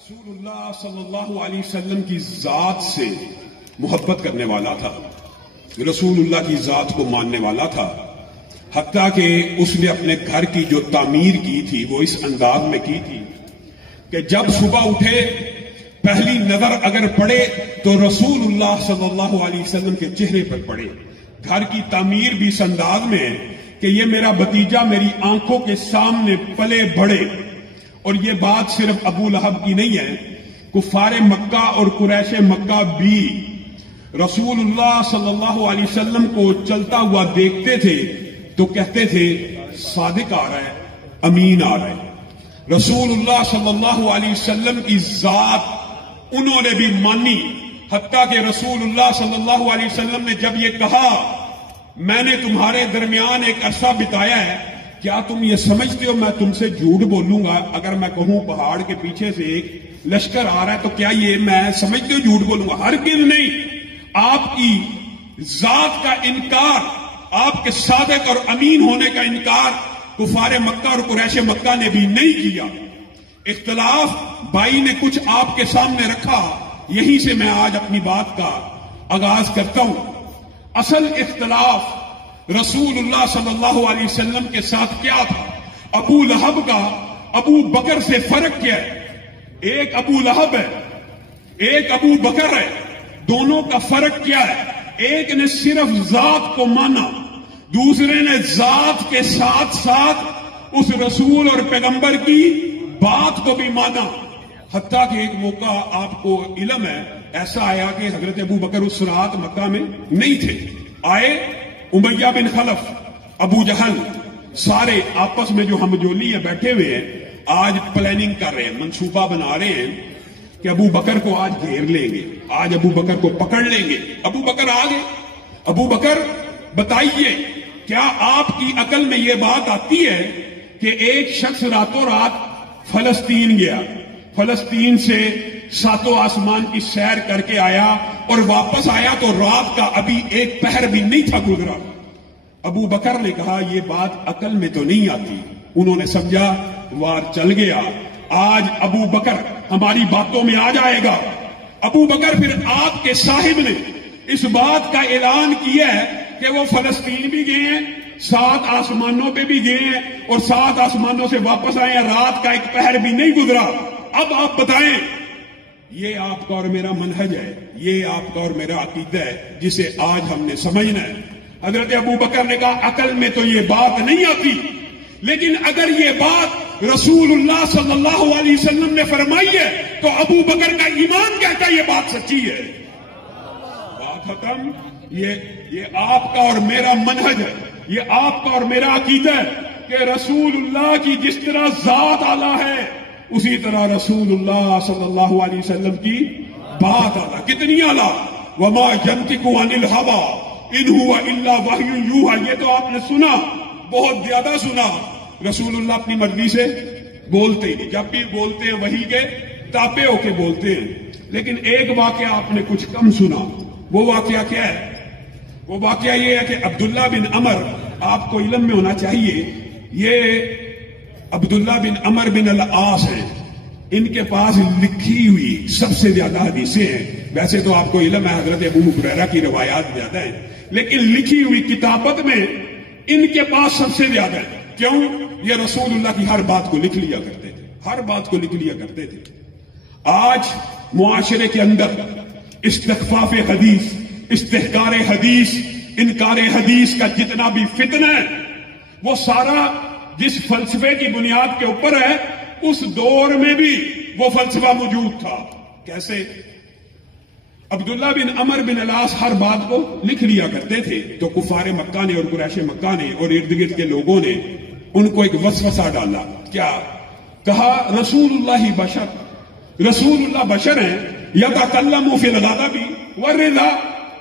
رسول اللہ صلی اللہ علیہ وسلم کی ذات سے محبت کرنے والا تھا، رسول اللہ کی ذات کو ماننے والا تھا، حتیٰ کہ اس نے اپنے گھر کی جو تعمیر کی تھی وہ اس انداز میں کی تھی کہ جب صبح اٹھے پہلی نظر اگر پڑے تو رسول اللہ صلی اللہ علیہ وسلم کے چہرے پر پڑے۔ گھر کی تعمیر بھی اس انداز میں ہے کہ یہ میرا بھتیجا میری آنکھوں کے سامنے پلے بڑھے۔ اور یہ بات صرف ابو لہب کی نہیں ہے، کفار مکہ اور قریش مکہ بھی رسول اللہ صلی اللہ علیہ وسلم کو چلتا ہوا دیکھتے تھے تو کہتے تھے صادق آ رہا ہے، امین آ رہا ہے۔ رسول اللہ صلی اللہ علیہ وسلم کی ذات انہوں نے بھی مانی، حتیٰ کہ رسول اللہ صلی اللہ علیہ وسلم نے جب یہ کہا میں نے تمہارے درمیان ایک عرصہ بتایا ہے، کیا تم یہ سمجھتے ہو میں تم سے جھوٹ بولوں گا؟ اگر میں کہوں پہاڑ کے پیچھے سے ایک لشکر آ رہا ہے تو کیا یہ میں سمجھتے ہو جھوٹ بولوں گا؟ ہرگز نہیں۔ آپ کی ذات کا انکار، آپ کے صادق اور امین ہونے کا انکار کفار مکہ اور قریش مکہ نے بھی نہیں کیا۔ اختلاف بھائی نے کچھ آپ کے سامنے رکھا، یہیں سے میں آج اپنی بات کا آغاز کرتا ہوں۔ اصل اختلاف رسول اللہ صلی اللہ علیہ وسلم کے ساتھ کیا تھا؟ ابو لہب کا ابو بکر سے فرق کیا ہے؟ ایک ابو لہب ہے، ایک ابو بکر ہے، دونوں کا فرق کیا ہے؟ ایک نے صرف ذات کو مانا، دوسرے نے ذات کے ساتھ ساتھ اس رسول اور پیغمبر کی بات کو بھی مانا۔ حتیٰ کہ ایک موقع آپ کو علم ہے ایسا آیا کہ حضرت ابو بکر اس رات مکہ میں نہیں تھے، آئے امیہ بن خلف، ابو جہل، سارے آپس میں جو ہم جولی ہیں بیٹھے ہوئے ہیں، آج پلاننگ کر رہے ہیں، منصوبہ بنا رہے ہیں کہ ابو بکر کو آج گھیر لیں گے، آج ابو بکر کو پکڑ لیں گے۔ ابو بکر آ گئے۔ ابو بکر بتائیے کیا آپ کی عقل میں یہ بات آتی ہے کہ ایک شخص راتوں رات فلسطین گیا، فلسطین سے ساتوں آسمان کی سیر کر کے آیا اور واپس آیا تو رات کا ابھی ایک پہر بھی نہیں تھا گزرا؟ ابو بکر نے کہا یہ بات عقل میں تو نہیں آتی۔ انہوں نے سمجھا وار چل گیا، آج ابو بکر ہماری باتوں میں آ جائے گا۔ ابو بکر پھر آپ کے صاحب نے اس بات کا اعلان کیا ہے کہ وہ فلسطین بھی گئے ہیں، 7 آسمانوں پہ بھی گئے ہیں اور 7 آسمانوں سے واپس آئے ہیں، رات کا ایک پہر بھی نہیں گزرا۔ اب آپ بتائیں، یہ آپ کا اور میرا منہج ہے، یہ آپ کا اور میرا عقیدہ ہے جسے آج ہم نے سمجھنا ہے۔ حضرت ابو بکر نے کہا عقل میں تو یہ بات نہیں آتی، لیکن اگر یہ بات رسول اللہ صلی اللہ علیہ وسلم نے فرمائی ہے تو ابو بکر کا ایمان کہتا ہے یہ بات سچی ہے۔ بات ختم۔ یہ آپ کا اور میرا منہج ہے، یہ آپ کا اور میرا عقیدہ ہے کہ رسول اللہ کی جس طرح ذات اعلیٰ ہے اسی طرح رسول اللہ صلی اللہ علیہ وسلم کی بات اعلیٰ۔ کتنی اعلیٰ؟ وما ينطق عن الهوى ان هو الا وحی یوحی۔ یہ تو آپ نے سنا، بہت زیادہ سنا۔ رسول اللہ اپنی مرضی سے بولتے ہی نہیں، جب بھی بولتے ہیں وحی کے تابع ہو کے بولتے ہیں۔ لیکن ایک واقعہ آپ نے کچھ کم سنا۔ وہ واقعہ کیا ہے؟ وہ واقعہ یہ ہے کہ عبداللہ بن عمر، آپ کو علم میں ہونا چاہیے، یہ عبداللہ بن عمر بن العاص ہیں، ان کے پاس لکھی ہوئی سب سے زیادہ حدیثیں ہیں۔ ویسے تو آپ کو علم ہے حضرت ابو ہریرہ کی روایات زیادہ ہیں، لیکن لکھی ہوئی کتابت میں ان کے پاس سب سے زیادہ ہے۔ کیوں؟ یہ رسول اللہ کی ہر بات کو لکھ لیا کرتے تھے، ہر بات کو لکھ لیا کرتے تھے۔ آج معاشرے کے اندر استخفاف حدیث، استحکار حدیث، انکار حدیث کا جتنا بھی فتنہ ہے وہ سارا جس فلسفے کی بنیاد کے اوپر ہے، اس دور میں بھی وہ فلسفہ موجود تھا۔ کیسے؟ عبداللہ بن عمر بن العاص ہر بات کو لکھ لیا کرتے تھے، تو کفار مکہ نے اور قریش مکہ نے اور ارد گرد کے لوگوں نے ان کو ایک وسوسہ ڈالا۔ کیا کہا؟ رسول اللہ بشر، رسول اللہ بشر ہیں، یتکلم فی الغضب والرضا،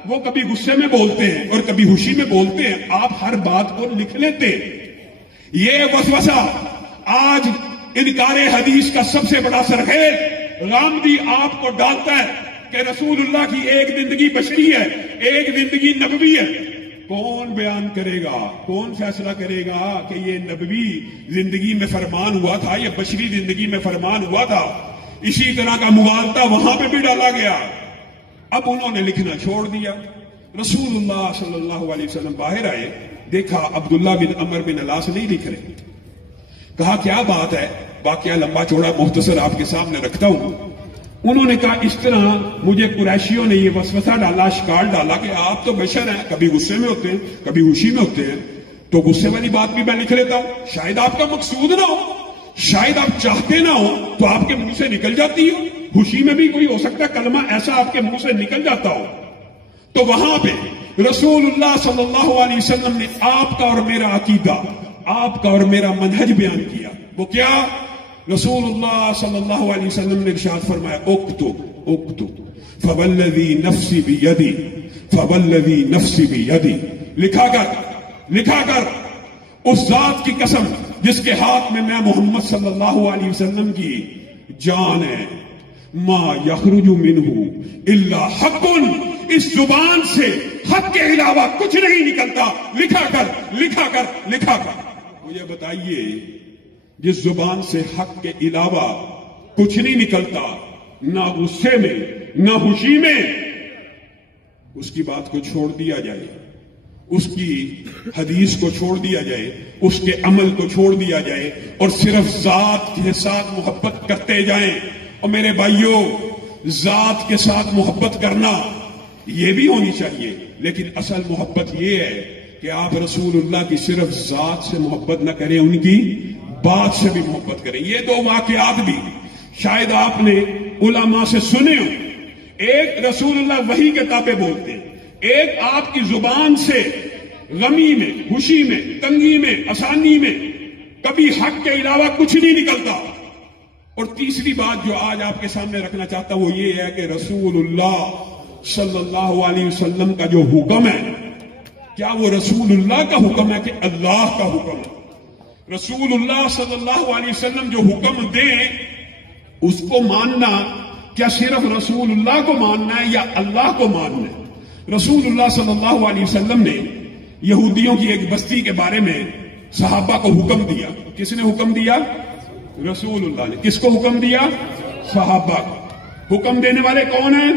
وہ کبھی غصے میں بولتے ہیں اور کبھی خوشی میں بولتے ہیں، آپ ہر بات کو لکھ لیتے ہیں۔ یہ وسوسہ آج انکار حدیث کا سب سے بڑا سرخیز غامدی آپ کو ڈالتا ہے کہ رسول اللہ کی ایک زندگی بشری ہے، ایک زندگی نبوی ہے۔ کون بیان کرے گا، کون فیصلہ کرے گا کہ یہ نبوی زندگی میں فرمان ہوا تھا، یہ بشری زندگی میں فرمان ہوا تھا؟ اسی طرح کا مغالطہ وہاں پہ بھی ڈالا گیا. اب انہوں نے لکھنا چھوڑ دیا. رسول اللہ صلی اللہ علیہ وسلم باہر آئے, دیکھا عبداللہ بن عمر بن العاص نہیں لکھ رہے. کہا کیا بات ہے؟ واقعہ لمبا چوڑا مختصر آپ کے سامنے رکھتا ہوں. انہوں نے کہا اس طرح مجھے قریشیوں نے یہ وسوسہ ڈالا, اشکال ڈالا کہ آپ تو بشر ہیں, کبھی غصے میں ہوتے ہیں, کبھی خوشی میں ہوتے ہیں, تو غصے والی بات بھی میں لکھ لیتا ہوں. شاید آپ کا مقصود نہ ہو, شاید آپ چاہتے نہ ہو, تو آپ کے منہ سے نکل جاتی ہو. خوشی میں بھی کوئی ہو سکتا ہے کلمہ ایسا آپ کے منہ سے نکل جاتا ہو. تو وہاں پہ رسول اللہ صلی اللہ علیہ وسلم نے آپ کا اور میرا عقیدہ, آپ کا اور میرا منہج بیان کیا. وہ کیا؟ رسول اللہ صلی اللہ علیہ وسلم نے ارشاد فرمایا, اکتب اکتب فوالذی نفسی بیدی فوالذی نفسی بیدی, لکھا کر اس ذات کی قسم جس کے ہاتھ میں محمد صلی اللہ علیہ وسلم کی جان ہے, ما یخرج منہ الا حق, اس زبان سے حق کے علاوہ کچھ نہیں نکلتا. لکھا کر. مجھے بتائیے, جس زبان سے حق کے علاوہ کچھ نہیں نکلتا, نہ غصے میں نہ خوشی میں, اس کی بات کو چھوڑ دیا جائے, اس کی حدیث کو چھوڑ دیا جائے, اس کے عمل کو چھوڑ دیا جائے, اور صرف ذات کے ساتھ محبت کرتے جائیں. اور میرے بھائیوں, ذات کے ساتھ محبت کرنا یہ بھی ہونی چاہیے, لیکن اصل محبت یہ ہے کہ آپ رسول اللہ کی صرف ذات سے محبت نہ کریں, ان کی بات سے بھی محبت کریں. یہ دو واقعات بھی شاید آپ نے علماء سے سنے ہو. ایک رسول اللہ وحی کے تابع بولتے ہیں, ایک آپ کی زبان سے غمی میں, خوشی میں, تنگی میں, آسانی میں کبھی حق کے علاوہ کچھ نہیں نکلتا. اور تیسری بات جو آج آپ کے سامنے رکھنا چاہتا ہوں وہ یہ ہے کہ رسول اللہ صلی اللہ علیہ وسلم کا جو حکم ہے, کیا وہ رسول اللہ کا حکم ہے کہ اللہ کا حکم ہے؟ رسول اللہ صلی اللہ علیہ وسلم جو حکم دیں اس کو ماننا, کیا صرف رسول اللہ کو ماننا ہے یا اللہ کو ماننا ہے؟ رسول اللہ صلی اللہ علیہ وسلم نے یہودیوں کی ایک بستی کے بارے میں صحابہ کو حکم دیا. کس نے حکم دیا؟ رسول اللہ نے. کس کو حکم دیا؟ صحابہ کو. حکم دینے والے کون ہیں؟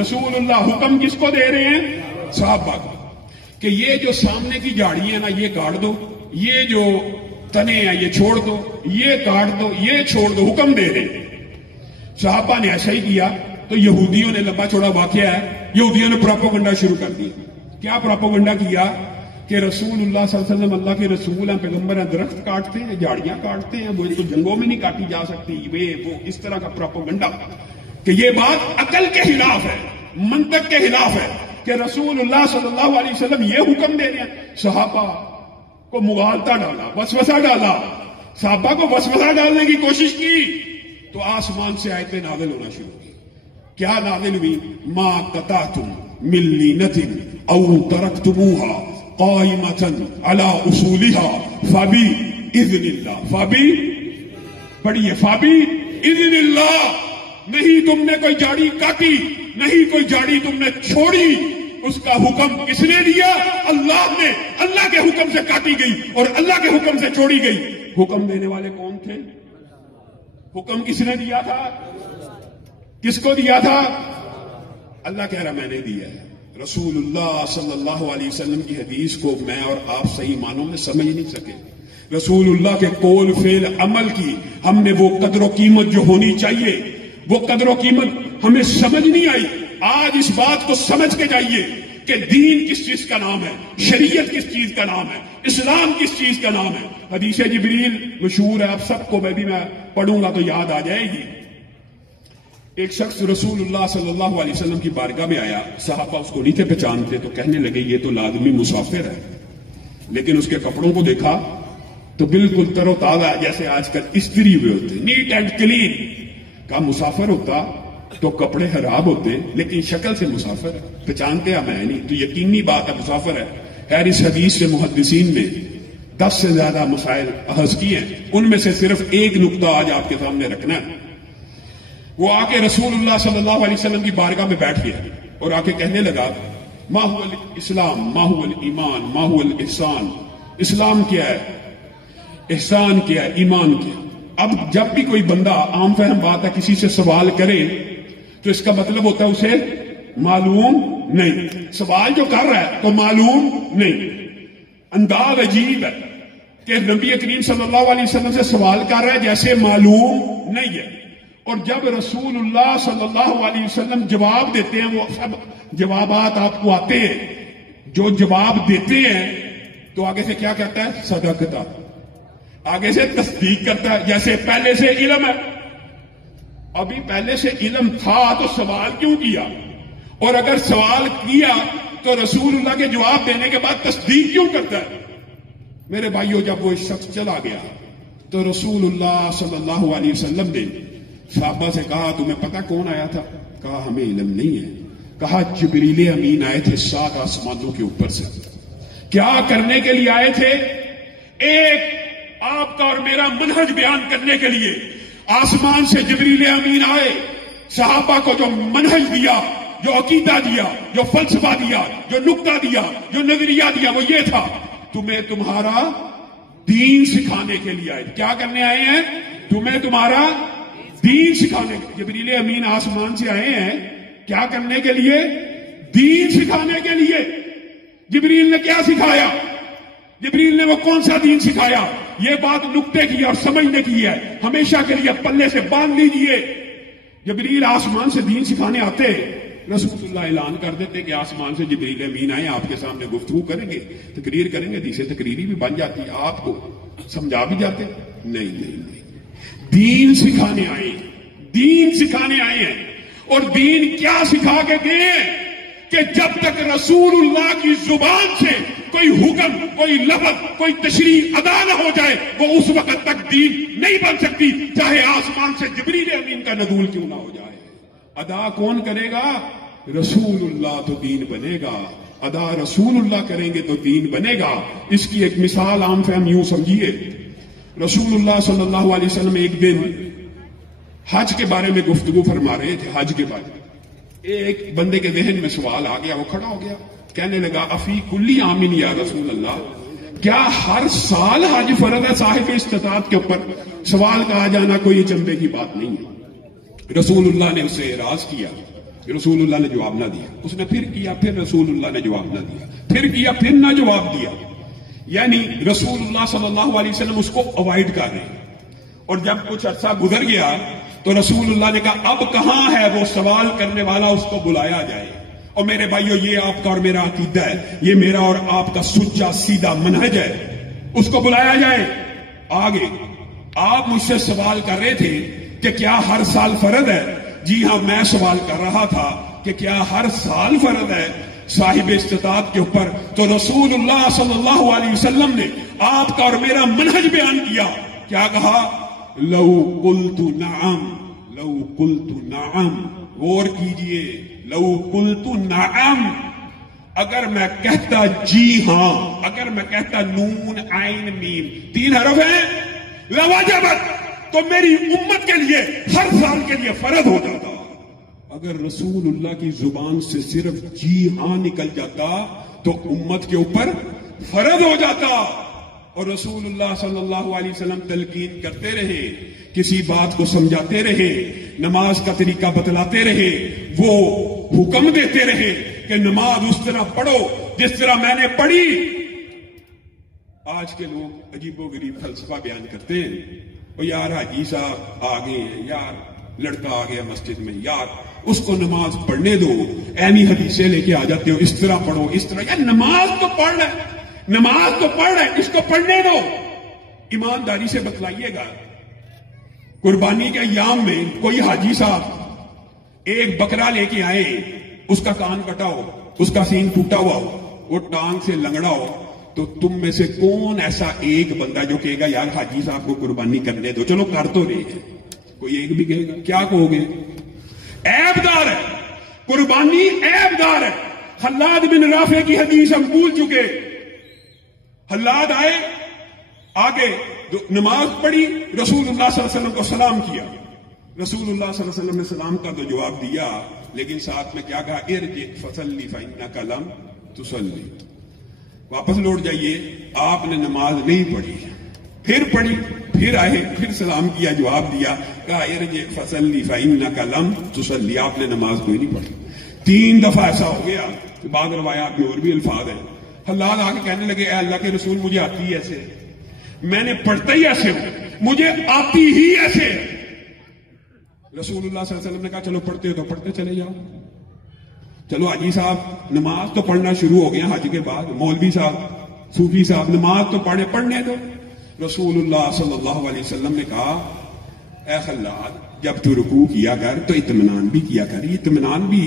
رسول اللہ. حکم کس کو دے رہے ہیں؟ صحابہ کو. کہ یہ جو سامنے کی جھاڑی ہے نا یہ کاٹ دو, یہ جو تنے ہیں یہ چھوڑ دو, یہ کاٹ دو, یہ چھوڑ دو, حکم دے رہے ہیں. صحابہ نے ایسا ہی کیا. تو یہودیوں نے, لمبا چوڑا واقعہ ہے, یہودیوں نے پروپیگنڈا شروع کر دی. کیا پروپیگنڈا کیا؟ کہ رسول اللہ صلی اللہ علیہ وسلم اللہ کے رسول ہیں, پیغمبر ہیں, درخت کاٹتے ہیں, جھاڑیاں کاٹتے ہیں, وہ تو جنگوں میں نہیں کاٹی جا سکتی, وہ اس طرح کا پروپیگنڈا. کہ یہ بات عقل کے خلاف ہے, منطق کے خلاف ہے کہ رسول اللہ صلی اللہ علیہ وسلم یہ حکم دے رہے ہیں. صحابہ کو مغالطہ ڈالا, وسوسہ ڈالا, صحابہ کو وسوسہ ڈالنے کی کوشش کی, تو آسمان سے آیتیں نازل ہونا شروع کی. کیا نازل ہوئی؟ ما قطعتم من لینۃ او ترکتموها قائمۃ علی اصولها فباذن اللہ. پڑھیے, فباذن اللہ. نہیں تم نے کوئی جاڑی کاٹی, نہیں کوئی جاڑی تم نے چھوڑی, اس کا حکم کس نے دیا؟ اللہ نے. اللہ کے حکم سے کاٹی گئی اور اللہ کے حکم سے چھوڑی گئی. حکم دینے والے کون تھے؟ حکم کس نے دیا تھا؟ کس کو دیا تھا؟ اللہ کہہ رہا میں نے دیا ہے. رسول اللہ صلی اللہ علیہ وسلم کی حدیث کو میں اور آپ صحیح معنوں میں سمجھ نہیں سکے. رسول اللہ کے قول فعل عمل کی ہم نے وہ قدر و قیمت جو ہونی چاہیے, وہ قدر و قیمت ہمیں سمجھ نہیں آئی. آج اس بات کو سمجھ کے جائیے کہ دین کس چیز کا نام ہے, شریعت کس چیز کا نام ہے, اسلام کس چیز کا نام ہے. حدیث جبریل مشہور ہے, آپ سب کو میں پڑھوں گا تو یاد آ جائے گی. ایک شخص رسول اللہ صلی اللہ علیہ وسلم کی بارگاہ میں آیا, صحابہ اس کو نہیں تھے پہچانتے, تو کہنے لگے یہ تو لازمی مسافر ہے. لیکن اس کے کپڑوں کو دیکھا تو بالکل تر و تازہ, جیسے آج کل استری ہوئے ہوتے, نیٹ اینڈ کلین. کہا مسافر ہوتا تو کپڑے خراب ہوتے, لیکن شکل سے مسافر ہے, پہچانتے ہیں میں نہیں, تو یقینی بات ہے مسافر ہے. خیر اس حدیث سے محدثین نے 10 سے زیادہ مسائل اخذ کیے ہیں, ان میں سے صرف ایک نقطہ آج آپ کے سامنے رکھنا ہے. وہ آ کے رسول اللہ صلی اللہ علیہ وسلم کی بارگاہ میں بیٹھ گیا اور آ کے کہنے لگا ما هو الاسلام, ما هو الایمان, ما هو الاحسان. اسلام کیا ہے, احسان کیا ہے, ایمان کیا ہے. اب جب بھی کوئی بندہ عام فہم بات ہے کسی سے سوال کرے تو اس کا مطلب ہوتا ہے اسے معلوم نہیں. سوال جو کر رہا ہے تو معلوم نہیں. انداز عجیب ہے کہ نبی کریم صلی اللہ علیہ وسلم سے سوال کر رہا ہے جیسے معلوم نہیں ہے, اور جب رسول اللہ صلی اللہ علیہ وسلم جواب دیتے ہیں وہ سب جوابات آپ کو آتے ہیں. جو جواب دیتے ہیں تو آگے سے کیا کہتا ہے؟ صدقتا. آگے سے تصدیق کرتا ہے جیسے پہلے سے علم ہے. ابھی پہلے سے علم تھا تو سوال کیوں کیا؟ اور اگر سوال کیا تو رسول اللہ کے جواب دینے کے بعد تصدیق کیوں کرتا ہے؟ میرے بھائیو, جب وہ شخص چلا گیا تو رسول اللہ صلی اللہ علیہ وسلم نے صحابہ سے کہا تمہیں پتا کون آیا تھا؟ کہا ہمیں علم نہیں ہے. کہا جبریل امین آئے تھے 7 آسمانوں کے اوپر سے. کیا کرنے کے لیے آئے تھے؟ ایک آپ کا اور میرا منہج بیان کرنے کے لیے. آسمان سے جبریل امین آئے, صحابہ کو جو منہج دیا, جو عقیدہ دیا, جو فلسفہ دیا, جو نقطہ دیا, جو نظریہ دیا, وہ یہ تھا تمہیں تمہارا دین سکھانے کے لیے آئے. کیا کرنے آئے ہیں؟ تمہیں تمہارا دین سکھانے. جبریل امین آسمان سے آئے ہیں کیا کرنے کے لیے؟ دین سکھانے کے لیے. جبریل نے کیا سکھایا؟ جبریل نے وہ کون سا دین سکھایا؟ یہ بات نقطے کی اور سمجھنے کی ہے, ہمیشہ کے لیے پلے سے باندھ لیجئے. جبریل آسمان سے دین سکھانے آتے, رسول اللہ اعلان کر دیتے کہ آسمان سے جبریل امین آئے, آپ کے سامنے گفتگو کریں گے, تقریر کریں گے. حدیث تقریری بھی بن جاتی, آپ کو سمجھا بھی جاتے. نہیں, دین سکھانے آئے, دین سکھانے آئے ہیں. اور دین کیا سکھا کے دیں کہ جب تک رسول اللہ کی زبان سے کوئی حکم, کوئی لفظ, کوئی تشریح ادا نہ ہو جائے وہ اس وقت تک دین نہیں بن سکتی, چاہے آسمان سے جبریل امین کا نزول کیوں نہ ہو جائے. ادا کون کرے گا؟ رسول اللہ, تو دین بنے گا. ادا رسول اللہ کریں گے تو دین بنے گا. اس کی ایک مثال عام فہم یوں سمجھیے. رسول اللہ صلی اللہ علیہ وسلم ایک دن حج کے بارے میں گفتگو فرما رہے تھے. حج کے بارے میں ایک بندے کے ذہن میں سوال آ گیا, وہ کھڑا ہو گیا, کہنے لگا افی کلی عامن یا رسول اللہ, کیا ہر سال حج فرض ہے صاحب استطاعت کے اوپر؟ سوال کا آ جانا کوئی چمبے کی بات نہیں ہے. رسول اللہ نے اسے اعراض کیا, رسول اللہ نے جواب نہ دیا. اس نے پھر کیا, پھر رسول اللہ نے جواب نہ دیا, پھر کیا, پھر نہ جواب دیا. یعنی رسول اللہ صلی اللہ علیہ وسلم اس کو اوائڈ کر رہے ہیں. اور جب کچھ عرصہ گزر گیا تو رسول اللہ نے کہا اب کہاں ہے وہ سوال کرنے والا, اس کو بلایا جائے. اور میرے بھائیو, یہ آپ کا اور میرا عقیدہ ہے, یہ میرا اور آپ کا سچا سیدھا منہج ہے. اس کو بلایا جائے. آگے آپ مجھ سے سوال کر رہے تھے کہ کیا ہر سال فرض ہے؟ جی ہاں, میں سوال کر رہا تھا کہ کیا ہر سال فرض ہے صاحب استطاعت کے اوپر؟ تو رسول اللہ صلی اللہ علیہ وسلم نے آپ کا اور میرا منہج بیان کیا. کیا کہا؟ لو قلت نعم, لو قلت نعم. غور کیجئے, لو قلت نعم, اگر میں کہتا جی ہاں, اگر میں کہتا نون عین میم 3 حرف ہیں, لوجبت, تو میری امت کے لیے ہر سال کے لیے فرض ہو جاتا. اگر رسول اللہ کی زبان سے صرف جی ہاں نکل جاتا تو امت کے اوپر فرض ہو جاتا. اور رسول اللہ صلی اللہ علیہ وسلم تلقین کرتے رہے, کسی بات کو سمجھاتے رہے, نماز کا طریقہ بتلاتے رہے, وہ حکم دیتے رہے کہ نماز اس طرح پڑھو جس طرح میں نے پڑھی. آج کے لوگ عجیب و غریب فلسفہ بیان کرتے ہیں, اور یار حاجی صاحب آ گئے ہیں, یار لڑکا آ گیا مسجد میں, یار اس کو نماز پڑھنے دو, اینی حدیثیں لے کے آ جاتے ہو, اس طرح پڑھو, اس طرح. یار نماز تو پڑھ رہے, نماز تو پڑھ رہے, اس کو پڑھنے دو. ایمانداری سے بتلائیے گا, قربانی کے ایام میں کوئی حاجی صاحب ایک بکرا لے کے آئے, اس کا کان کٹا ہو, اس کا سین ٹوٹا ہوا ہو, وہ ٹانگ سے لنگڑا ہو, تو تم میں سے کون ایسا ایک بندہ جو کہے گا یار حاجی صاحب کو قربانی کرنے دو, چلو کر تو رہے ہیں, کوئی ایک بھی کہے گا؟ کیا کہو گے؟ عیب دار ہے قربانی, عیب دار ہے. خلاد بن رافع کی حدیث ہم بھول چکے. حلاد آئے, آگے نماز پڑھی, رسول اللہ صلی اللہ علیہ وسلم کو سلام کیا. رسول اللہ صلی اللہ علیہ وسلم نے سلام کا تو جواب دیا, لیکن ساتھ میں کیا کہا؟ ارجع فصلی فإنک لم تصلی, واپس لوٹ جائیے, آپ نے نماز نہیں پڑھی. پھر پڑھی, پھر آئے، پھر سلام کیا، جواب دیا، کہا ارجع فصلی فإنک لم تصلی، آپ نے نماز کوئی نہیں پڑھی۔ 3 دفعہ ایسا ہو گیا، بعض روایات میں اور بھی الفاظ ہیں، حلال آ کے کہنے لگے اے اللہ کے رسول مجھے آتی ہی ایسے، میں نے پڑھتا ہی ایسے ہوں، مجھے آتی ہی ایسے۔ رسول اللہ صلی اللہ علیہ وسلم نے کہا چلو پڑھتے ہو تو پڑھتے چلے جاؤ، چلو حاجی صاحب نماز تو پڑھنا شروع ہو گیا حج کے بعد، مولوی صاحب صوفی صاحب نماز تو پڑھنے دو۔ رسول اللہ صلی اللہ علیہ وسلم نے کہا اے خلاد جب تو رکوع کیا کر تو اطمینان بھی کیا کر، یہ اطمینان بھی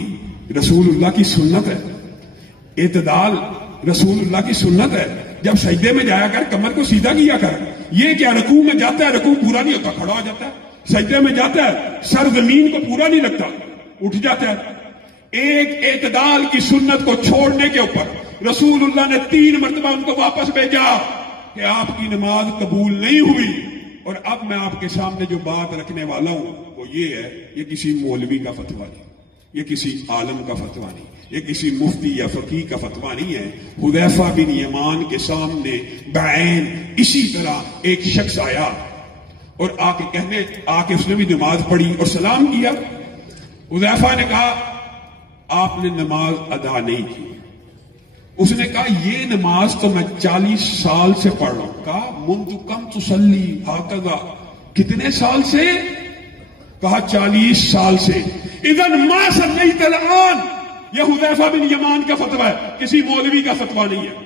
رسول اللہ کی سنت ہے، اعتدال رسول اللہ کی سنت ہے۔ جب سجدے میں جایا کر کمر کو سیدھا کیا کر، یہ کیا رکوع میں جاتا ہے رکوع پورا نہیں ہوتا، کھڑا ہو جاتا ہے، سجدے میں جاتا ہے سر زمین کو پورا نہیں لگتا، اٹھ جاتا ہے۔ ایک اعتدال کی سنت کو چھوڑنے کے اوپر رسول اللہ نے 3 مرتبہ ان کو واپس بھیجا کہ آپ کی نماز قبول نہیں ہوئی۔ اور اب میں آپ کے سامنے جو بات رکھنے والا ہوں وہ یہ ہے، یہ کسی مولوی کا فتویٰ نہیں، یہ کسی عالم کا فتویٰ نہیں، یہ کسی مفتی یا فقیہ کا فتویٰ نہیں ہے۔ حذیفہ بن یمان کے سامنے بعین اسی طرح ایک شخص آیا اور آ کے اس نے بھی نماز پڑھی اور سلام کیا۔ حذیفہ نے کہا آپ نے نماز ادا نہیں کی۔ اس نے کہا یہ نماز تو میں 40 سال سے پڑھ رہا ہوں۔ کہا منذ کم تصلی ہکذا، کتنے سال سے؟ کہا 40 سال سے۔ اذن ما صلیت الآن، یہ حذیفہ بن یمان کا فتویٰ ہے، کسی مولوی کا فتویٰ نہیں ہے۔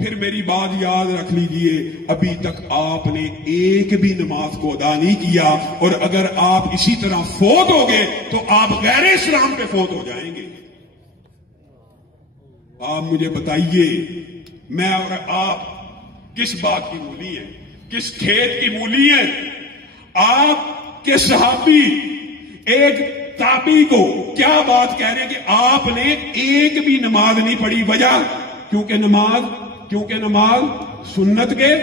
پھر میری بات یاد رکھ لیجئے، ابھی تک آپ نے ایک بھی نماز کو ادا نہیں کیا، اور اگر آپ اسی طرح فوت ہو گئے تو آپ غیر اسلام پہ فوت ہو جائیں گے۔ آپ مجھے بتائیے میں اور آپ کس بات کی مولی ہیں، کس کھیت کی مولی ہیں؟ آپ کے صحابی ایک تابعی کو کیا بات کہہ رہے ہیں کہ آپ نے ایک بھی نماز نہیں پڑھی، وجہ کیونکہ نماز سنت کے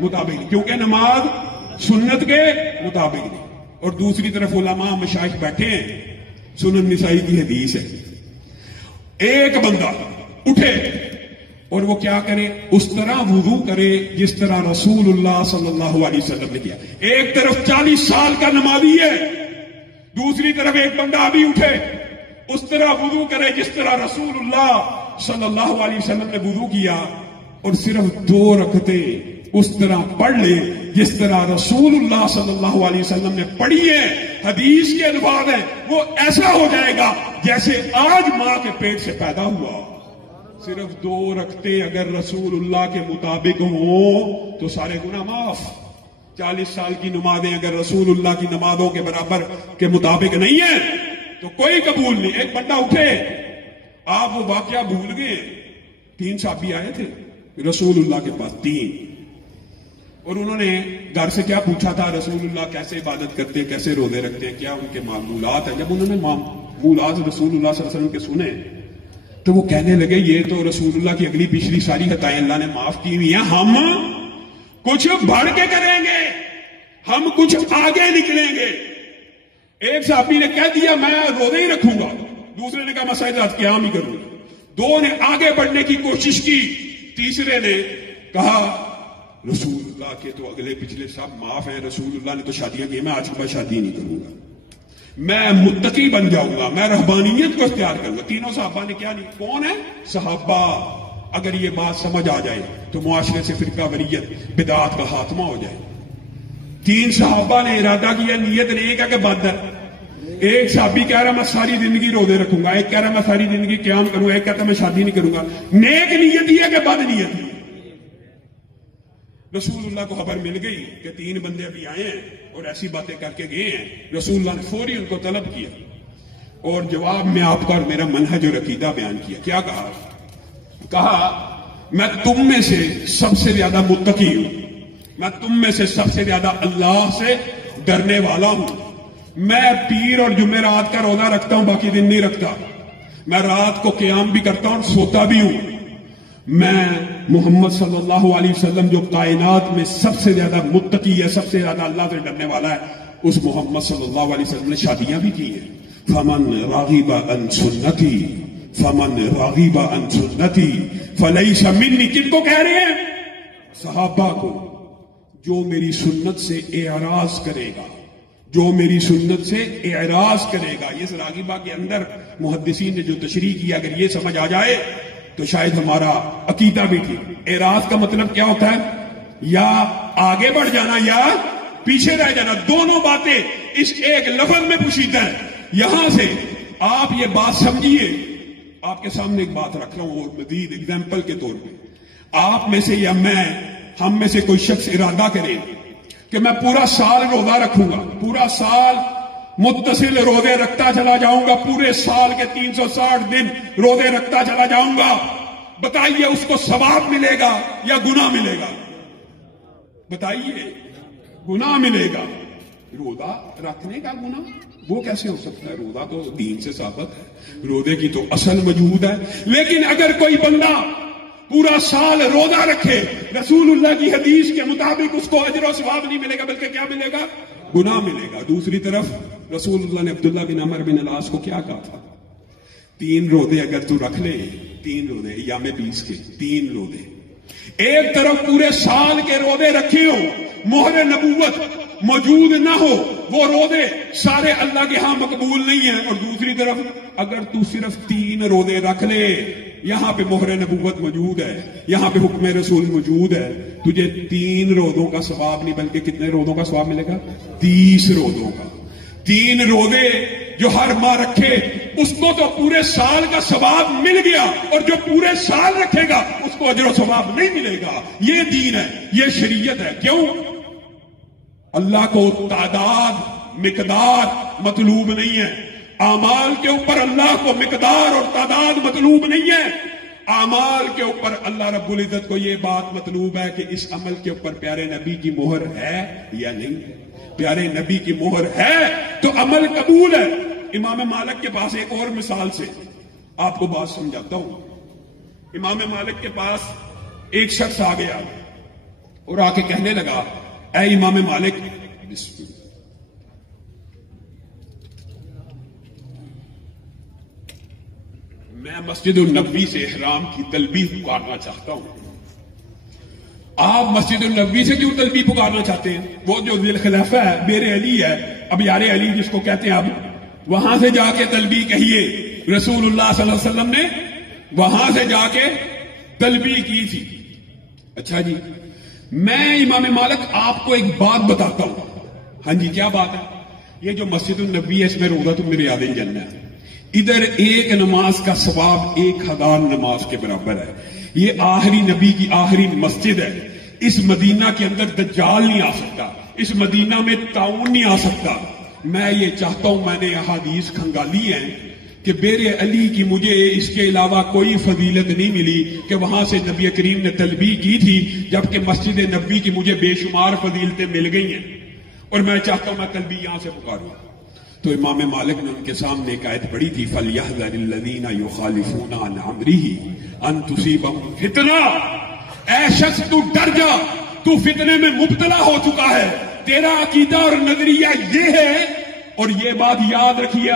مطابق نہیں، کیونکہ نماز سنت کے مطابق نہیں۔ اور دوسری طرف علماء مشائخ بیٹھے ہیں، سنن نسائی کی حدیث ہے، ایک بندہ اٹھے اور وہ کیا کرے، اس طرح وضو کرے جس طرح رسول اللہ صلی اللہ علیہ وسلم نے کیا۔ ایک طرف 40 سال کا نمازی ہے، دوسری طرف ایک بندہ ابھی اٹھے، اس طرح وضو کرے جس طرح رسول اللہ صلی اللہ علیہ وسلم نے وضو کیا، اور صرف 2 رکعتیں اس طرح پڑھ لے جس طرح رسول اللہ صلی اللہ علیہ وسلم نے پڑھی ہے۔ حدیث کے الفاظ ہیں وہ ایسا ہو جائے گا جیسے آج ماں کے پیٹ سے پیدا ہوا۔ صرف 2 رکعتیں اگر رسول اللہ کے مطابق ہوں تو سارے گناہ معاف۔ 40 سال کی نمازیں اگر رسول اللہ کی نمازوں کے برابر کے مطابق نہیں ہیں تو کوئی قبول نہیں۔ ایک بندہ اٹھے، آپ وہ واقعہ بھول گئے، 3 صحابی آئے تھے رسول اللہ کے پاس، 3، اور انہوں نے گھر سے کیا پوچھا تھا، رسول اللہ کیسے عبادت کرتے ہیں، کیسے روزے رکھتے ہیں، کیا ان کے معمولات ہیں۔ جب انہوں نے معمولات رسول اللہ صلی اللہ علیہ وسلم کے سنے تو وہ کہنے لگے یہ تو رسول اللہ کی اگلی پچھلی ساری خطائیں اللہ نے معاف کی ہوئی ہیں، ہم کچھ بڑھ کے کریں گے، ہم کچھ آگے نکلیں گے۔ ایک صحابی نے کہہ دیا میں روزے ہی رکھوں گا، دوسرے نے کہا میں سجدہ قیام ہی کروں گا۔ 2 نے آگے بڑھنے کی کوشش کی، تیسرے نے کہا رسول اللہ کے تو اگلے پچھلے سب معاف ہیں، رسول اللہ نے تو شادیاں کی، میں آج کے بعد شادی نہیں کروں گا، میں متقی بن جاؤں گا، میں رہبانیت کو اختیار کروں گا۔ 3 صحابہ نے کیا نہیں، کون ہے؟ صحابہ۔ اگر یہ بات سمجھ آ جائے تو معاشرے سے فرقہ واریت بدعات کا خاتمہ ہو جائے۔ 3 صحابہ نے ارادہ کیا، نیت نیک ہے کہ بد ہے۔ ایک صحابی کہہ رہا میں ساری زندگی روزے رکھوں گا، ایک کہہ رہا میں ساری زندگی قیام کروں گا، ایک کہتا میں شادی نہیں کروں گا۔ نیک نیت ہی ہے کہ بد نیت ہے؟ رسول اللہ کو خبر مل گئی کہ 3 بندے ابھی آئے ہیں اور ایسی باتیں کر کے گئے ہیں۔ رسول اللہ نے فوری ان کو طلب کیا اور جواب میں آپ کا اور میرا منہج اور عقیدہ بیان کیا۔ کیا کہا میں تم میں سے سب سے زیادہ متقی ہوں، میں تم میں سے سب سے زیادہ اللہ سے ڈرنے والا ہوں، میں پیر اور جمعرات کا روزہ رکھتا ہوں، باقی دن نہیں رکھتا، میں رات کو قیام بھی کرتا ہوں، سوتا بھی ہوں، میں محمد صلی اللہ علیہ وسلم جو کائنات میں سب سے زیادہ متقی ہے، سب سے زیادہ اللہ سے ڈرنے والا ہے، اس محمد صلی اللہ علیہ وسلم نے شادیاں بھی کی ہیں۔ فمن راغب عن سنتی فمن راغب عن سنتی فلیس منی، کن کو کہہ رہے ہیں؟ صحابہ کو۔ جو میری سنت سے اعراض کرے گا، جو میری سنت سے اعراض کرے گا. یہ راغبہ کے اندر محدثین نے جو تشریح کی، اگر یہ سمجھ آ جائے تو شاید ہمارا عقیدہ بھی ٹھیک. اعراض کا مطلب کیا ہوتا ہے؟ یا آگے بڑھ جانا یا پیچھے رہ جانا. دونوں باتیں اس ایک لفظ میں پوشیدہ ہیں. یہاں سے آپ یہ بات سمجھیے. آپ کے سامنے ایک بات رکھ رہا ہوں اور مزید اگزامپل کے طور پہ، آپ میں سے یا میں، ہم میں سے کوئی شخص ارادہ کرے کہ میں پورا سال روزہ رکھوں گا، پورا سال متصل روزے رکھتا چلا جاؤں گا، پورے سال کے 360 دن روزے رکھتا چلا جاؤں گا. بتائیے اس کو ثواب ملے گا یا گناہ ملے گا؟ بتائیے. گناہ ملے گا. روزہ رکھنے کا گناہ وہ کیسے ہو سکتا ہے؟ روزہ تو دین سے ثابت ہے، روزے کی تو اصل موجود ہے. لیکن اگر کوئی بندہ پورا سال روزہ رکھے، رسول اللہ کی حدیث کے مطابق اس کو اجر و ثواب نہیں ملے گا، بلکہ کیا ملے گا؟ گناہ ملے گا. دوسری طرف رسول اللہ نے عبداللہ بن عمر بن العاص کو کیا کہا تھا؟ 3 روزے اگر تو رکھ لے، 3 روزے ایام 20 کے 3 روزے، ایک طرف پورے سال کے روزے رکھے ہو، مہر نبوت موجود نہ ہو، وہ روزے سارے اللہ کے ہاں مقبول نہیں ہیں. اور دوسری طرف اگر تو صرف 3 روزے رکھ لے، یہاں پہ مہر نبوت موجود ہے، یہاں پہ حکم رسول موجود ہے، تجھے 3 روزوں کا ثواب نہیں بلکہ کتنے روزوں کا ثواب ملے گا؟ 30 روزوں کا. 3 روزے جو ہر ماہ رکھے اس کو تو پورے سال کا ثواب مل گیا، اور جو پورے سال رکھے گا اس کو اجر و ثواب نہیں ملے گا. یہ دین ہے، یہ شریعت ہے. کیوں؟ اللہ کو تعداد مقدار مطلوب نہیں ہے. اعمال کے اوپر اللہ کو مقدار اور تعداد مطلوب نہیں ہے. اعمال کے اوپر اللہ رب العزت کو یہ بات مطلوب ہے کہ اس عمل کے اوپر پیارے نبی کی مہر ہے یا نہیں. پیارے نبی کی مہر ہے تو عمل قبول ہے. امام مالک کے پاس ایک اور مثال سے آپ کو بات سمجھاتا ہوں. امام مالک کے پاس ایک شخص آ گیا اور آ کے کہنے لگا، اے امام مالک، میں مسجد النبوی سے احرام کی تلبیہ پکارنا چاہتا ہوں. آپ مسجد النبوی سے کیوں تلبیہ پکارنا چاہتے ہیں؟ وہ جو ذی الخلیفہ ہے، بیر علی ہے، اب یار علی جس کو کہتے ہیں، اب وہاں سے جا کے تلبیہ کہیے. رسول اللہ صلی اللہ علیہ وسلم نے وہاں سے جا کے تلبیہ کی تھی. اچھا جی، میں امام مالک آپ کو ایک بات بتاتا ہوں. ہاں جی، کیا بات ہے؟ یہ جو مسجد النبی ہے اس میں روزہ تو میرے یاد ہی جننا ہے. ادھر ایک نماز کا ثواب 1000 نماز کے برابر ہے. یہ آخری نبی کی آخری مسجد ہے. اس مدینہ کے اندر دجال نہیں آ سکتا، اس مدینہ میں طاعون نہیں آ سکتا. میں یہ چاہتا ہوں، میں نے احادیث کھنگالی ہیں کہ بیر علی کی مجھے اس کے علاوہ کوئی فضیلت نہیں ملی کہ وہاں سے نبی کریم نے تلبیہ کی تھی، جبکہ مسجد نبی کی مجھے بے شمار فضیلتیں مل گئی ہیں، اور میں چاہتا ہوں میں تلبیہ یہاں سے پکاروں. تو امام مالک نے ان کے سامنے ایک آیت پڑھی تھی، فَلْيَحْذَرِ الَّذِينَ يُخَالِفُونَ عَنْ أَمْرِهِ أَن تُصِيبَهُمْ فِتْنَةٌ. اے شخص تو ڈر جا، تو فتنے میں مبتلا ہو چکا ہے. تیرا عقیدہ اور نظریہ یہ ہے، اور یہ بات یاد رکھیے،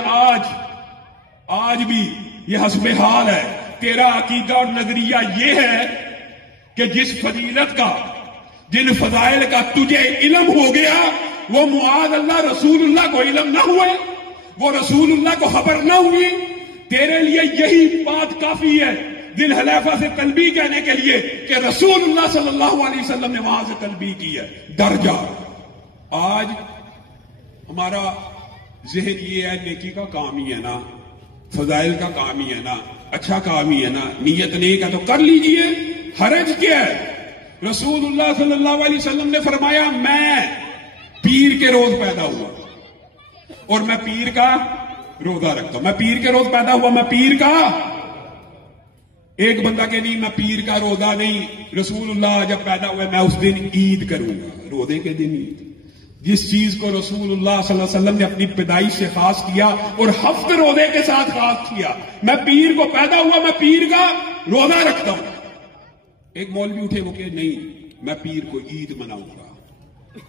آج بھی یہ حسب حال ہے. تیرا عقیدہ اور نظریہ یہ ہے کہ جس فضیلت کا، جن فضائل کا تجھے علم ہو گیا، وہ معاذ اللہ رسول اللہ کو علم نہ ہوئے، وہ رسول اللہ کو خبر نہ ہوئی. تیرے لیے یہی بات کافی ہے ذی الحلیفہ سے تلبیہ کہنے کے لیے کہ رسول اللہ صلی اللہ علیہ وسلم نے وہاں سے تلبیہ کی ہے. ڈر جا. آج ہمارا ذہن یہ ہے، نیکی کا کام ہی ہے نا، فضائل کا کام ہی ہے نا، اچھا کام ہی ہے نا، نیت نیک ہے تو کر لیجئے، حرج کیا ہے؟ رسول اللہ صلی اللہ علیہ وسلم نے فرمایا، میں پیر کے روز پیدا ہوا اور میں پیر کا روزہ رکھتا ہوں. میں پیر کے روز پیدا ہوا، میں پیر کا. ایک بندہ کہ نہیں میں پیر کا روزہ نہیں، رسول اللہ جب پیدا ہوئے میں اس دن عید کروں گا. روزے کے دن عید، جس چیز کو رسول اللہ صلی اللہ علیہ وسلم نے اپنی پیدائش سے خاص کیا اور ہفت روزے کے ساتھ خاص کیا. میں پیر کو پیدا ہوا، میں پیر کا روزہ رکھتا ہوں. ایک مولوی اٹھے وہ کہ نہیں میں پیر کو عید مناؤں گا.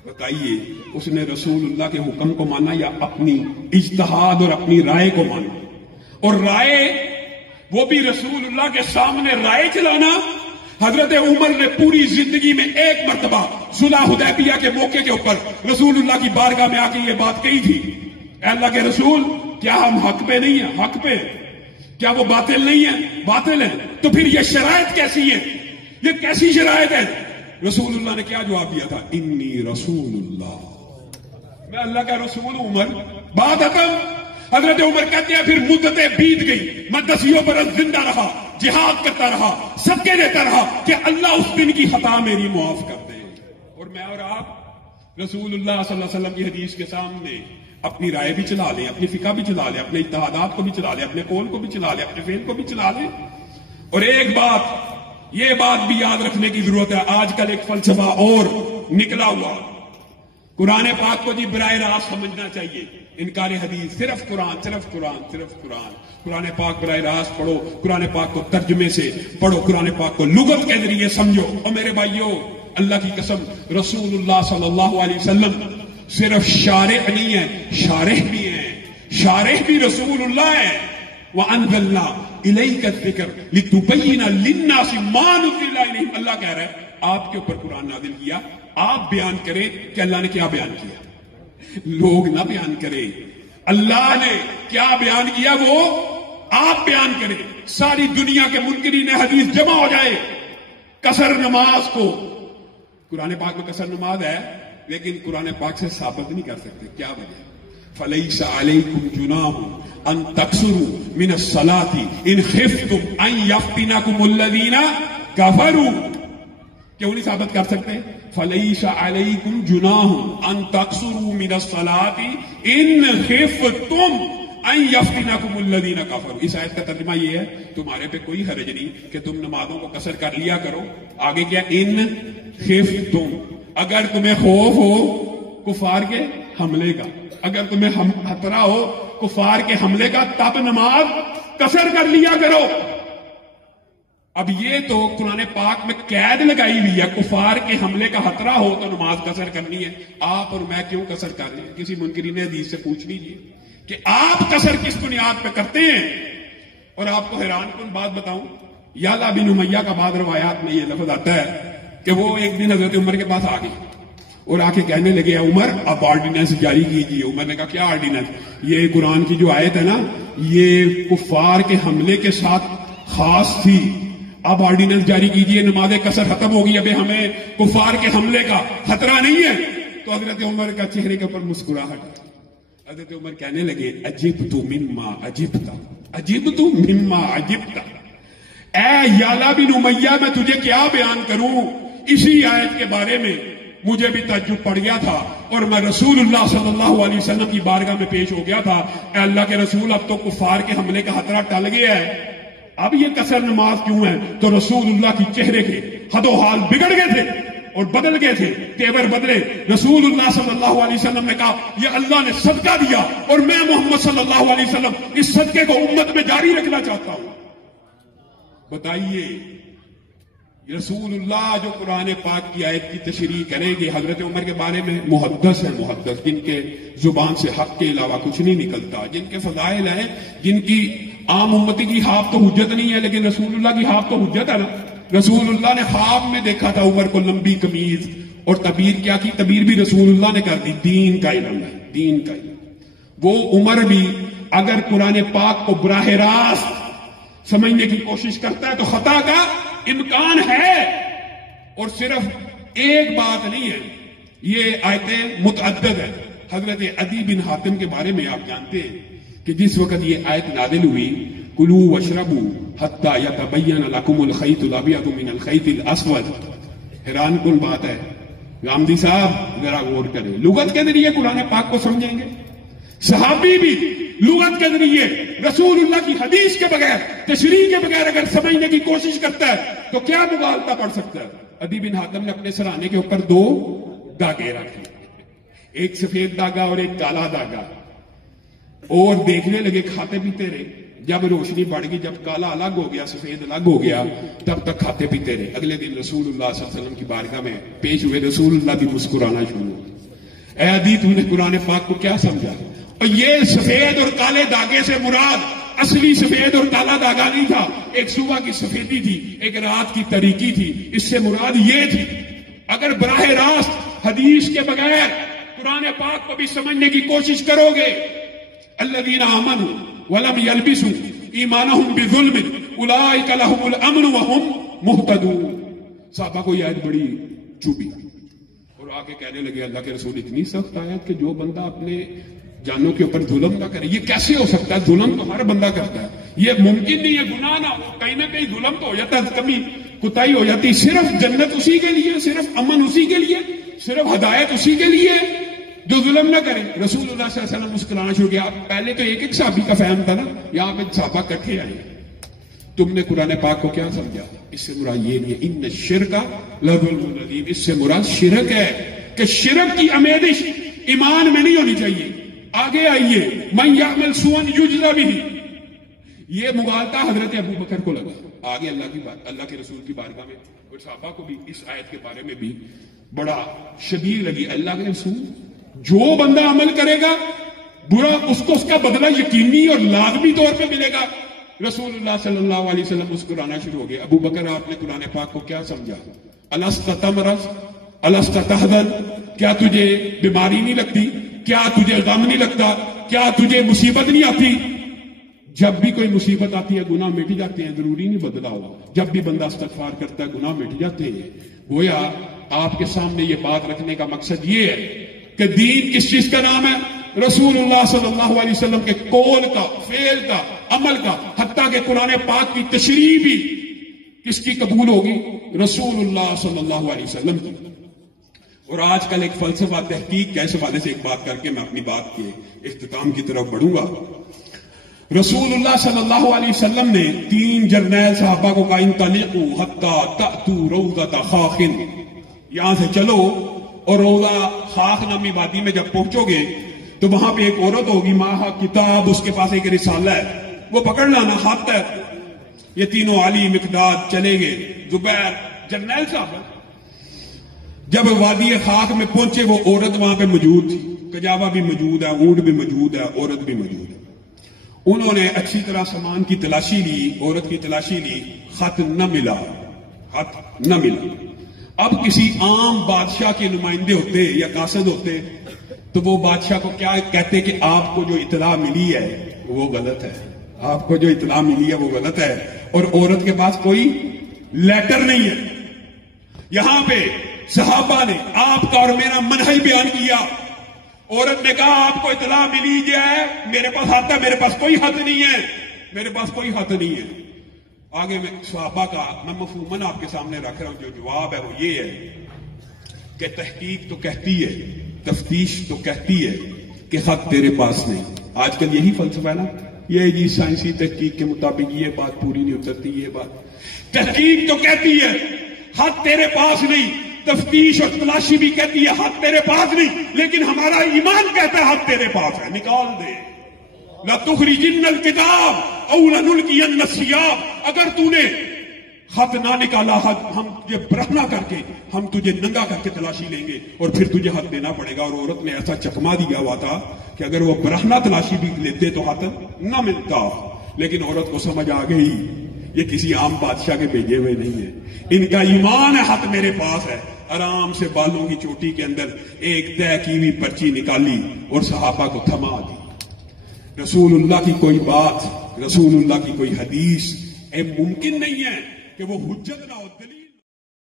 بتائیے اس نے رسول اللہ کے حکم کو مانا یا اپنی اجتہاد اور اپنی رائے کو مانا؟ اور رائے وہ بھی رسول اللہ کے سامنے رائے چلانا. حضرت عمر نے پوری زندگی میں ایک مرتبہ صلح حدیبیہ کے موقع کے اوپر رسول اللہ کی بارگاہ میں آ کے یہ بات کہی تھی، اے اللہ کے رسول کیا ہم حق پہ نہیں ہیں؟ حق پہ؟ کیا وہ باطل نہیں ہے؟ باطل ہے۔ تو پھر یہ شرائط کیسی ہے؟ یہ کیسی شرائط ہے؟ رسول اللہ نے کیا جواب دیا تھا؟ انی رسول اللہ، میں اللہ کا رسول ہوں عمر، بات ختم۔ حضرت عمر کہتے ہیں پھر مدتیں بیت گئی، میں 10 برس زندہ رہا، جہاد کرتا رہا، صدقے دیتا رہا کہ اللہ اس دن کی خطا میری معاف کر دے۔ اور میں اور آپ رسول اللہ صلی اللہ علیہ وسلم کی حدیث کے سامنے اپنی رائے بھی چلا لیں، اپنی فقہ بھی چلا لیں، اپنے اجتہادات کو بھی چلا لیں، اپنے قول کو بھی چلا لیں، اپنے فعل کو بھی چلا لیں۔ اور ایک بات، یہ بات بھی یاد رکھنے کی ضرورت ہے، آج کل ایک فلسفہ اور نکلا ہوا، قرآن پاک کو جی براہ راست سمجھنا چاہیے، انکار حدیث، صرف قرآن، صرف قرآن، صرف قرآن، قرآن پاک براہ راست پڑھو، قرآن پاک کو ترجمے سے پڑھو، قرآن پاک کو لغت کے ذریعے سمجھو۔ اور میرے بھائیو، اللہ کی قسم، رسول اللہ صلی اللہ علیہ وسلم صرف شارح نہیں ہے، شارح بھی ہیں، شارح بھی رسول اللہ ہے۔ وَأَنزَلْنَا إِلَيْكَ الذِّكْرَ لِتُبَيِّنَ لِلنَّاسِ مَا نُزِّلَ إِلَيْهِمْ، اللہ کہہ رہا ہے آپ کے اوپر قرآن نازل کیا، آپ بیان کریں کہ اللہ نے کیا بیان کیا، لوگ نہ بیان کریں، اللہ نے کیا بیان کیا وہ آپ بیان کریں۔ ساری دنیا کے منکرین حدیث جمع ہو جائے قصر نماز کو، قرآن پاک میں قصر نماز ہے لیکن قرآن پاک سے ثابت نہیں کر سکتے، کیا وجہ؟ فَلَيْسَ عَلَيْكُمْ جُنَاحٌ أَن تَقْصُرُوا مِنَ الصَّلَاةِ إِنْ خِفْتُمْ أَن يَفْتِنَكُمُ الَّذِينَ كَفَرُوا، کیوں نہیں ثابت کر سکتے؟ فَلَيْسَ عَلَيْكُمْ جُنَاحٌ أَن تَقْصُرُوا مِنَ الصَّلَاةِ إِنْ خِفْتُمْ أَن يَفْتِنَكُمُ الَّذِينَ كَفَرُوا۔ اس آیت کا ترجمہ یہ ہے تمہارے پہ کوئی حرج نہیں کہ تم نمازوں کو قصر کر لیا کرو، آگے کیا؟ ان خفتم، اگر تمہیں خوف ہو کفار کے حملے کا، اگر تمہیں خطرہ ہو کفار کے حملے کا، تب نماز قصر کر لیا کرو۔ اب یہ تو قرآن پاک میں قید لگائی ہوئی ہے، کفار کے حملے کا خطرہ ہو تو نماز قصر کرنی ہے۔ آپ اور میں کیوں قصر کر رہے ہیں؟ کسی منکرین حدیث سے پوچھ لیجیے کہ آپ قصر کس بنیاد پہ کرتے ہیں۔ اور آپ کو حیران کن بات بتاؤں، یعلا بن امیہ کا بعض روایات میں یہ لفظ آتا ہے کہ وہ ایک دن حضرت عمر کے پاس آ گئے اور آ کے کہنے لگے عمر اب آرڈیننس جاری کیجیے۔ عمر نے کہا کیا آرڈیننس؟ یہ قرآن کی جو آیت ہے نا یہ کفار کے حملے کے ساتھ خاص تھی، اب آرڈیننس جاری کیجیے، نماز قصر ختم ہوگی، اب ہمیں کفار کے حملے کا خطرہ نہیں ہے۔ تو حضرت عمر کا چہرے کے اوپر مسکراہٹ، حضرت عمر کہنے لگے عجبت مما عجبت، عجبت مما عجبت، اے یعلا بن امیہ میں تجھے کیا بیان کروں، اسی آیت کے بارے میں مجھے بھی تعجب پڑ گیا تھا اور میں رسول اللہ صلی اللہ علیہ وسلم کی بارگاہ میں پیش ہو گیا تھا، اے اللہ کے رسول اب تو کفار کے حملے کا خطرہ ٹل گیا ہے، اب یہ قصر نماز کیوں ہے؟ تو رسول اللہ کی چہرے کے حد و حال بگڑ گئے تھے اور بدل گئے تھے، تیور بدلے۔ رسول اللہ صلی اللہ علیہ وسلم نے کہا یہ اللہ نے صدقہ دیا اور میں محمد صلی اللہ علیہ وسلم اس صدقے کو امت میں جاری رکھنا چاہتا ہوں۔ بتائیے رسول اللہ جو قرآن پاک کی آیت کی تشریح کریں گے، حضرت عمر کے بارے میں محدث ہے، محدث جن کے زبان سے حق کے علاوہ کچھ نہیں نکلتا، جن کے فضائل ہیں، جن کی عام امتی کی خواب تو حجت نہیں ہے لیکن رسول اللہ کی خواب تو حجت ہے نا۔ رسول اللہ نے خواب میں دیکھا تھا عمر کو لمبی قمیض، اور تعبیر کیا کی؟ تعبیر بھی رسول اللہ نے کر دی، دین کا علم ہے، دین کا علم۔ وہ عمر بھی اگر قرآن پاک کو براہ راست سمجھنے کی کوشش کرتا ہے تو خطا کا امکان ہے۔ اور صرف ایک بات نہیں ہے، یہ آیتیں متعدد ہیں۔ حضرت عدی بن حاتم کے بارے میں آپ جانتے ہیں کہ جس وقت یہ آیت نازل ہوئی کلوا واشربوا حتی یتبین لکم الخیط الابیض من الخیط الاسود، حیران کن بات ہے، غامدی صاحب ذرا غور کریں، لغت کے ذریعے قرآن پاک کو سمجھیں گے، صحابی بھی لغت کے ذریعے رسول اللہ کی حدیث کے بغیر، تشریح کے بغیر اگر سمجھنے کی کوشش کرتا ہے تو کیا مغالطہ پڑ سکتا ہے؟ عدی بن حاتم نے اپنے سرانے کے اوپر 2 داغے رکھے، ایک سفید داغا اور ایک کالا داغا، اور دیکھنے لگے، کھاتے پیتے رہے، جب روشنی بڑھ گئی، جب کالا الگ ہو گیا سفید الگ ہو گیا، تب تک کھاتے پیتے رہے۔ اگلے دن رسول اللہ صلی اللہ علیہ وسلم کی بارگاہ میں پیش ہوئے، رسول اللہ بھی مسکرانا شروع ہو گئے، اے عدی تو نے قرآن پاک کو کیا سمجھا؟ اور یہ سفید اور کالے داغے سے مراد اصلی سفید اور کالا داغا نہیں تھا، ایک صبح کی سفیدی تھی، ایک رات کی تاریکی تھی، اس سے مراد یہ تھی۔ اگر براہ راست حدیث کے بغیر قرآن پاک کو بھی سمجھنے کی کوشش کرو گے، الذین آمنوا ولم یلبسوا ایمانہم بظلم اولئک لہم الامن وہم مہتدون۔ صحابہ کو یہ آیت بڑی چوبی اور آگے کہنے لگے اللہ کے رسول اتنی سخت آیت کہ جو بندہ اپنے جانوں کے اوپر ظلم نہ کرے، یہ کیسے ہو سکتا ہے؟ ظلم تو ہر بندہ کرتا ہے، یہ ممکن نہیں ہے، گناہ نہ ہو، کہیں نہ کہیں ظلم تو ہو جاتا ہے، کمی کوتاہی ہو جاتی، صرف جنت اسی کے لیے، صرف امن اسی کے لیے، صرف ہدایت اسی کے لیے جو ظلم نہ کرے۔ رسول اللہ صلی اللہ علیہ وسلم مسکرانا شروع کیا۔ پہلے تو ایک ایک صحابی کا فہم تھا نا، یہاں پہ صحابہ کٹھے آئے، تم نے قرآن پاک کو کیا سمجھا؟ اس سے مراد یہ نہیں ہے ان الشرک لظلم عظیم، اس سے مراد شرک ہے کہ شرک کی آمیزش ایمان میں نہیں ہونی چاہیے۔ آگے آئیے، من یعمل سوءا یجزا بہ، یہ مغالطہ حضرت ابو بکر کو لگا۔ آگے اللہ کے رسول کی بارگاہ میں اور صحابہ کو بھی اس آیت کے بارے میں بھی بڑا شدید لگی۔ اللہ کے رسول، جو بندہ عمل کرے گا برا، اس کو اس کا بدلہ یقینی اور لازمی طور پہ ملے گا۔ رسول اللہ صلی اللہ علیہ وسلم مسکرانا شروع ہو گئے۔ ابو بکر، آپ نے قرآن پاک کو کیا سمجھا؟ الست تمرض الست تحزن، کیا تجھے بیماری نہیں لگتی؟ کیا تجھے غم نہیں لگتا؟ کیا تجھے مصیبت نہیں آتی؟ جب بھی کوئی مصیبت آتی ہے گناہ مٹ جاتے ہیں، ضروری نہیں بدلا ہوا۔ جب بھی بندہ استغفار کرتا ہے گناہ مٹ جاتے ہیں۔ گویا آپ کے سامنے یہ بات رکھنے کا مقصد یہ ہے کہ دین کس چیز کا نام ہے؟ رسول اللہ صلی اللہ علیہ وسلم کے قول کا، فعل کا، عمل کا، حتیٰ کہ قرآن پاک کی تشریح بھی کس کی قبول ہوگی؟ رسول اللہ صلی اللہ علیہ وسلم کی۔ اور آج کل ایک فلسفہ تحقیق کے اس حوالے سے ایک بات کر کے میں اپنی بات کے اختتام کی طرف بڑھوں گا۔ رسول اللہ صلی اللہ علیہ وسلم نے 3 جرنیل صحابہ کو کہا انطلقوا حتی تأتوا روضۃ خاخ، یہاں سے چلو اور روضہ خاخ نامی وادی میں جب پہنچو گے تو وہاں پہ ایک عورت ہوگی، ماہا کتاب، اس کے پاس ایک رسالہ ہے، وہ پکڑ لانا، ہاتھ ہے۔ یہ تینوں علی، مقداد چلے گئے، زبیر جرنیل صاحب۔ جب وادی خاک میں پہنچے وہ عورت وہاں پہ موجود تھی، کجاوا بھی موجود ہے، اونٹ بھی موجود ہے، عورت بھی موجود ہے۔ انہوں نے اچھی طرح سامان کی تلاشی لی، عورت کی تلاشی لی، خط نہ ملا، خط نہ ملا۔ اب کسی عام بادشاہ کے نمائندے ہوتے یا قاصد ہوتے تو وہ بادشاہ کو کیا کہتے کہ آپ کو جو اطلاع ملی ہے وہ غلط ہے، آپ کو جو اطلاع ملی ہے وہ غلط ہے، اور عورت کے پاس کوئی لیٹر نہیں ہے۔ یہاں پہ صحابہ نے آپ کا اور میرا منہج بیان کیا۔ عورت نے کہا آپ کو اطلاع ملی ہے، میرے پاس ہاتھ ہے، میرے پاس کوئی ہاتھ نہیں ہے، میرے پاس کوئی ہاتھ نہیں ہے۔ آگے میں صحابہ کا میں مفہوماً آپ کے سامنے رکھ رہا ہوں، جو جواب ہے وہ یہ ہے کہ تحقیق تو کہتی ہے، تفتیش تو کہتی ہے کہ خط تیرے پاس نہیں۔ آج کل یہی فلسفہ ہے نا، یہ جی سائنسی تحقیق کے مطابق یہ بات پوری نہیں اترتی، یہ بات تحقیق تو کہتی ہے خط تیرے پاس نہیں، تفتیش اور تلاشی بھی کہتی ہے ہاتھ تیرے پاس نہیں، لیکن ہمارا ایمان کہتا ہے ہاتھ تیرے پاس ہے، نکال دے۔ لَتُخْرِجِنَّ الْكِتَابَ أَوْ لَنُلْقِيَنَّ الثِّيَابَ، اگر تو نے خط نہ نکالا، ہم یہ برہنہ کر کے، ہم تجھے ننگا کر کے تلاشی لیں گے اور پھر تجھے ہاتھ دینا پڑے گا۔ اور عورت نے ایسا چکما دیا ہوا تھا کہ اگر وہ برہنہ تلاشی بھی لیتے تو ہاتھ نہ ملتا، لیکن عورت کو سمجھ آ گئی یہ کسی عام بادشاہ کے بھیجے ہوئے نہیں ہے، ان کا ایمان ہے، ہاتھ میرے پاس ہے۔ آرام سے بالوں کی چوٹی کے اندر ایک طے کی ہوئی پرچی نکالی اور صحابہ کو تھما دی۔ رسول اللہ کی کوئی بات، رسول اللہ کی کوئی حدیث ممکن نہیں ہے کہ وہ حجت نہ ہو، دلیل